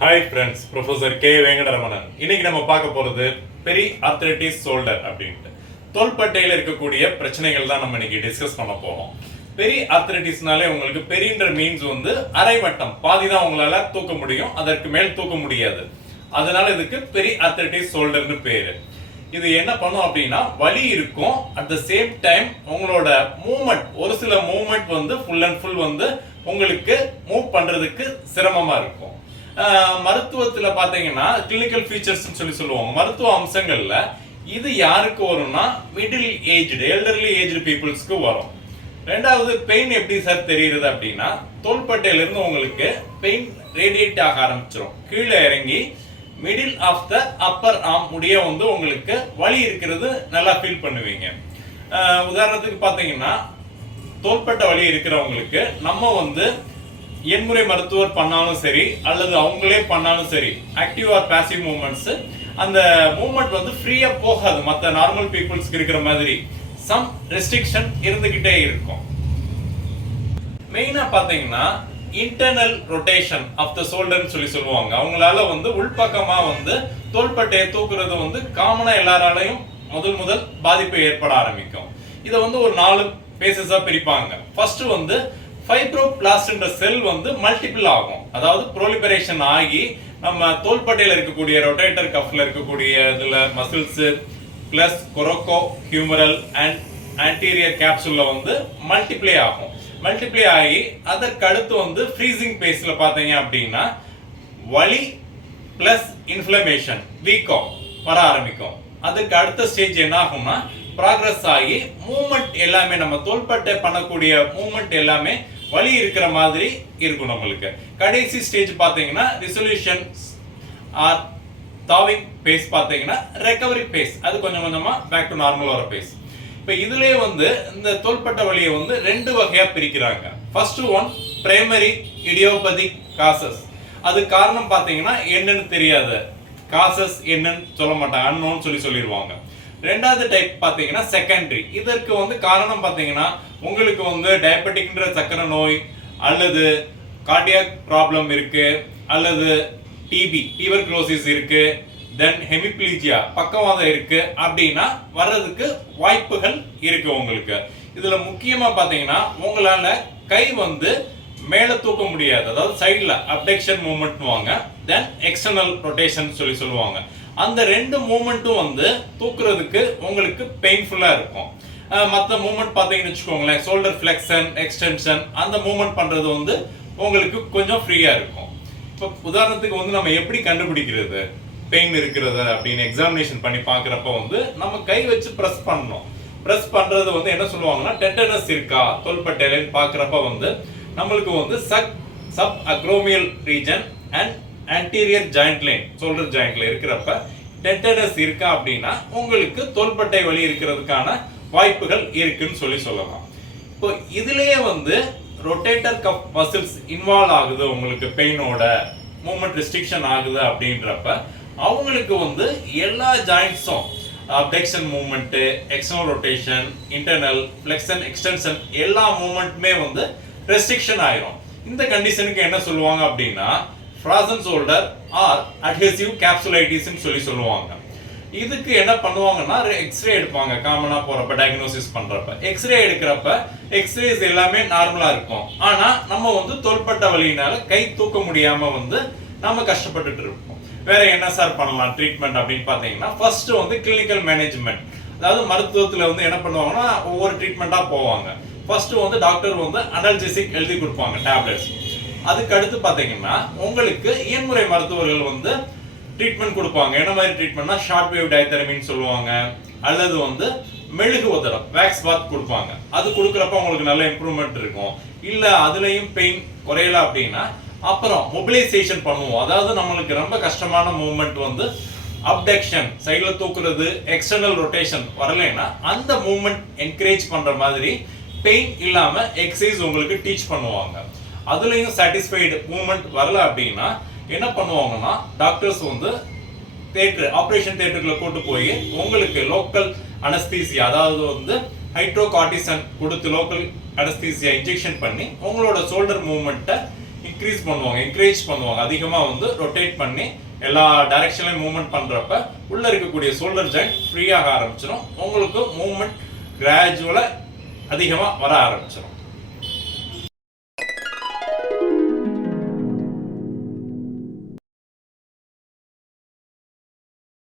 Hi friends, professor K Venkataramanan. இன்னைக்கு நம்ம பார்க்க போறது பெரி ஆர்த்ரைட்டிஸ் ஷோல்டர் அப்படின்ட்டு தோள்பட்டையில் இருக்கக்கூடிய பிரச்சனைகள் தான் நம்ம இன்னைக்கு டிஸ்கஸ் பண்ண போறோம். பெரி ஆர்த்ரைட்டிஸ்னாலே உங்களுக்கு பெரின்ற மீன்ஸ் வந்து அரைவட்டம், பாதி தான் உங்களால தூக்க முடியும், அதற்கு மேல் தூக்க முடியாது. அதனால இதுக்கு பெரி ஆர்த்ரைட்டிஸ் ஷோல்டர்னு பேரு. இது என்ன பண்ணும் அப்படின்னா வலி இருக்கும், அட் த சேம் டைம் உங்களோட மூவ்மெண்ட், ஒரு சில மூவ்மெண்ட் வந்து ஃபுல் அண்ட் ஃபுல் வந்து உங்களுக்கு மூவ் பண்றதுக்கு சிரமமா இருக்கும். மருத்துவத்துல பாத்தீங்கன்னா கிளினிக்கல் ஃபீச்சர்ஸ் சொல்லி சொல்லுவாங்க. மருத்துவ அம்சங்கள்ல இது யாருக்கு வரும்னா மிடில் ஏஜ்டு, எல்டர்லி ஏஜ்டு பீப்புள்ஸ்க்கு வரும். ரெண்டாவது, பெயின் எப்படி சார் தெரியுது அப்படின்னா தோள்பட்டையில இருந்து உங்களுக்கு பெயின் ரேடியேட் ஆக ஆரம்பிச்சிடும், கீழே இறங்கி middle of the upper arm முடிய வந்து உங்களுக்கு வலி இருக்கிறது நல்லா ஃபீல் பண்ணுவீங்க. உதாரணத்துக்கு பாத்தீங்கன்னா தோள்பட்டை வலி இருக்கிறவங்களுக்கு நம்ம வந்து எண்முறை மருத்துவர் பண்ணாலும் சரி அல்லது அவங்களே பண்ணாலும் சரி, ஆக்டிவ் ஆர் பாசிவ் மூவ்மெண்ட்ஸ், அந்த மூவ்மெண்ட் வந்து ஃப்ரீயா போகாது. மற்ற நார்மல் பீப்புள்ஸ்க்கு இருக்கிற மாதிரி சம் ரெஸ்ட்ரிக்ஷன் இருந்துகிட்டே இருக்கும். மெயினா பாத்தீங்கன்னா இன்டர்னல் ரொட்டேஷன் ஆஃப் த ஷோல்டர்னு சொல்லி சொல்லுவாங்க. அவங்களால வந்து உள்பக்கமா வந்து தோள்பட்டையை தூக்குறது வந்து காமனா எல்லாராலையும் முதல் பாதிப்பு ஏற்பட ஆரம்பிக்கும். இதை வந்து ஒரு 4 பேசஸா பிரிப்பாங்க. ஃபர்ஸ்ட் வந்து ஃபைப்ரோபிளாஸ்ட்ன்ற செல் வந்து மல்டிபிள் ஆகும், அதாவது ப்ரோலிபரேஷன் ஆகி நம்ம தோள்பட்டையில் இருக்கக்கூடிய ரொட்டேட்டர் கஃப்ல இருக்கக்கூடிய இதுல muscles plus coracohumeral and anterior கேப்சூல்ல வந்து மல்டிப்ளை ஆகும். மல்டிப்ளை ஆகி அதற்கு அடுத்து வந்து ஃப்ரீசிங் பேஸ்ல பாத்தீங்க அப்படின்னா வலி பிளஸ் இன்ஃப்ளமேஷன், வீக்கம் வர ஆரம்பிக்கும். அதுக்கு அடுத்த ஸ்டேஜ் என்ன ஆகும்னா ப்ராக்ரஸ் ஆகி மூவ்மெண்ட் எல்லாமே, நம்ம தோள்பட்டை பண்ணக்கூடிய மூவ்மெண்ட் எல்லாமே வலி இருக்கிற மாதிரி இருக்கும் நம்மளுக்கு. கடைசி ஸ்டேஜ் பாத்தீங்கன்னா ரிசொல்யூஷன் ஆர் தாவிங் பேஸ், பாத்தீங்கன்னா ரெக்கவரி பேஸ், அது கொஞ்சம் கொஞ்சமா பேக் டு நார்மல் வர பேஸ். இப்ப இதுலயே வந்து இந்த தோள்பட்டை வலியை வந்து 2 வகையா பிரிக்கிறாங்க. First one primary idiopathic causes. அது காரணம் பாத்தீங்கன்னா என்னன்னு தெரியாது, காசஸ் என்னன்னு சொல்ல மாட்டாங்க, அன்னோன் சொல்லிடுவாங்க. ரெண்டாவது டைப் பாத்தீங்கன்னா செகண்டரி. இதற்கு வந்து காரணம் பாத்தீங்கன்னா உங்களுக்கு வந்து டயபெட்டிக்ன்ற சக்கரை நோய் அல்லது கார்டியாக் ப்ராப்ளம் இருக்கு அல்லது டிபி டியூபர்குலோசிஸ் இருக்கு, தென் ஹெமிப்ளீஜியா பக்கவாதம் இருக்கு அப்படின்னா வர்றதுக்கு வாய்ப்புகள் இருக்கு உங்களுக்கு. இதுல முக்கியமா பாத்தீங்கன்னா உங்களால கை வந்து மேல தூக்க முடியாது, அதாவது சைடுல அப்டக்ஷன் மூவ்மெண்ட் வாங்க, தென் எக்ஸ்டர்னல் ரொட்டேஷன் சொல்லுவாங்க. அந்த 2 மூவ்மெண்ட்டும் வந்து தூக்குறதுக்கு உங்களுக்கு பெயின்ஃபுல்லா இருக்கும். மற்ற மூவ்மெண்ட் பாத்தீங்கன்னு வச்சுக்கோங்களேன், ஷோல்டர் ஃபிளெக்ஷன் எக்ஸ்டென்ஷன், அந்த மூவ்மெண்ட் பண்றது வந்து உங்களுக்கு கொஞ்சம் ஃப்ரீயா இருக்கும். இப்போ உதாரணத்துக்கு வந்து நம்ம எப்படி கண்டுபிடிக்கிறது பெயின் இருக்கிறது அப்படின்னு எக்ஸாமினேஷன் பண்ணி பாக்குறப்ப வந்து நம்ம கை வச்சு பிரஸ் பண்ணணும். பிரஸ் பண்றது வந்து என்ன சொல்லுவாங்கன்னா டெண்டனஸ் இருக்கா தோள்பட்டையிலன்னு பாக்குறப்ப வந்து நம்மளுக்கு வந்து subacromial region and anterior joint line, shoulder ஜாயிண்ட்ல இருக்கிறப்ப டெண்டனஸ் இருக்கா அப்படின்னா உங்களுக்கு தோள்பட்டை வலி இருக்கிறதுக்கான வாய்ப்புகள் இருக்குன்னு சொல்லலாம். இப்போ இதுலயே வந்து ரொட்டேட்டர் கஃப் மசில்ஸ் இன்வால்வ் ஆகுது, உங்களுக்கு பெயினோட மூவ்மெண்ட் ரெஸ்ட்ரிக்ஷன் ஆகுது அப்படின்றப்ப அவங்களுக்கு வந்து எல்லா ஜாயிண்ட்ஸும் abduction movement, external rotation, internal flexion extension எல்லா மூவ்மெண்ட்டுமே வந்து ரெஸ்ட்ரிக்ஷன் ஆயிரும். இந்த கண்டிஷனுக்கு என்ன சொல்லுவாங்க அப்படின்னா frozen shoulder or adhesive capsulitis சொல்லுவாங்க. இதுக்கு என்ன பண்ணுவாங்கன்னா எக்ஸ்ரே எடுப்பாங்க. காமனா போறப்ப டயக்னோசிஸ் பண்றப்ப எக்ஸ்ரே எடுக்கிறப்ப எக்ஸ்ரேஸ் எல்லாமே நார்மலா இருக்கும், ஆனா நம்ம வந்து தோள்பட்டை வலியினால கை தூக்க முடியாம வந்து நம்ம கஷ்டப்பட்டுட்டு இருப்போம். வேற என்ன சார் பண்ணலாம் ட்ரீட்மெண்ட் அப்படின்னு பாத்தீங்கன்னா ஃபர்ஸ்ட் வந்து கிளினிக்கல் மேனேஜ்மெண்ட், அதாவது மருத்துவத்துல வந்து என்ன பண்ணுவாங்கன்னா ஒவ்வொரு ட்ரீட்மெண்டா போவாங்க. ஃபர்ஸ்ட் வந்து டாக்டர் வந்து அனல்ஜெசிக் எழுதி கொடுப்பாங்க டேப்லெட்ஸ். அதுக்கு அடுத்து பாத்தீங்கன்னா உங்களுக்கு இயன்முறை மருத்துவர்கள் வந்து ட்ரீட்மெண்ட் கொடுப்பாங்க. என்ன மாதிரி ட்ரீட்மெண்ட்னா ஷார்ட் வேவ் டயதெரமின்னு சொல்லுவாங்க, அல்லது வந்து மெழுகு உதரம் வேக்ஸ் பாத் கொடுப்பாங்க. அது கொடுக்குறப்ப உங்களுக்கு நல்ல இம்ப்ரூவ்மெண்ட் இருக்கும். இல்ல அதுலயும் பெயின் குறையல அப்படின்னா அப்புறம் மொபிலைசேஷன் பண்ணுவோம். அதாவது நம்மளுக்கு ரொம்ப கஷ்டமான மூவ்மெண்ட் வந்து அப்டக்ஷன் சைடுல தூக்குறது, எக்ஸ்டர்னல் ரொட்டேஷன் வரலைன்னா அந்த மூவ்மெண்ட் என்கரேஜ் பண்ற மாதிரி பெயின் இல்லாம எக்ஸசைஸ் உங்களுக்கு டீச் பண்ணுவாங்க. அதுலயும் சாட்டிஸ்ஃபைடு மூவ்மெண்ட் வரல அப்படின்னா என்ன பண்ணுவாங்கன்னா டாக்டர்ஸ் வந்து ஆபரேஷன் தியேட்டர்ல கூட்டு போய் உங்களுக்கு லோக்கல் அனஸ்தீசியா, அதாவது வந்து ஹைட்ரோகார்டிசன் கொடுத்து லோக்கல் அனஸ்தீசியா இன்ஜெக்ஷன் பண்ணி உங்களோட ஷோல்டர் மூவ்மெண்ட்டை இன்க்ரீஸ் பண்ணுவாங்க, என்கரேஜ் பண்ணுவாங்க. அதிகமா வந்து ரொட்டேட் பண்ணி எல்லா டைரக்ஷன்லயும் மூவ்மெண்ட் பண்றப்ப உள்ள இருக்கக்கூடிய ஷோல்டர் ஜாயிண்ட் ஃப்ரீயாக ஆரம்பிச்சிடும். உங்களுக்கு மூவ்மெண்ட் கிராஜுவலா அதிகமா வர ஆரம்பிச்சிடும்.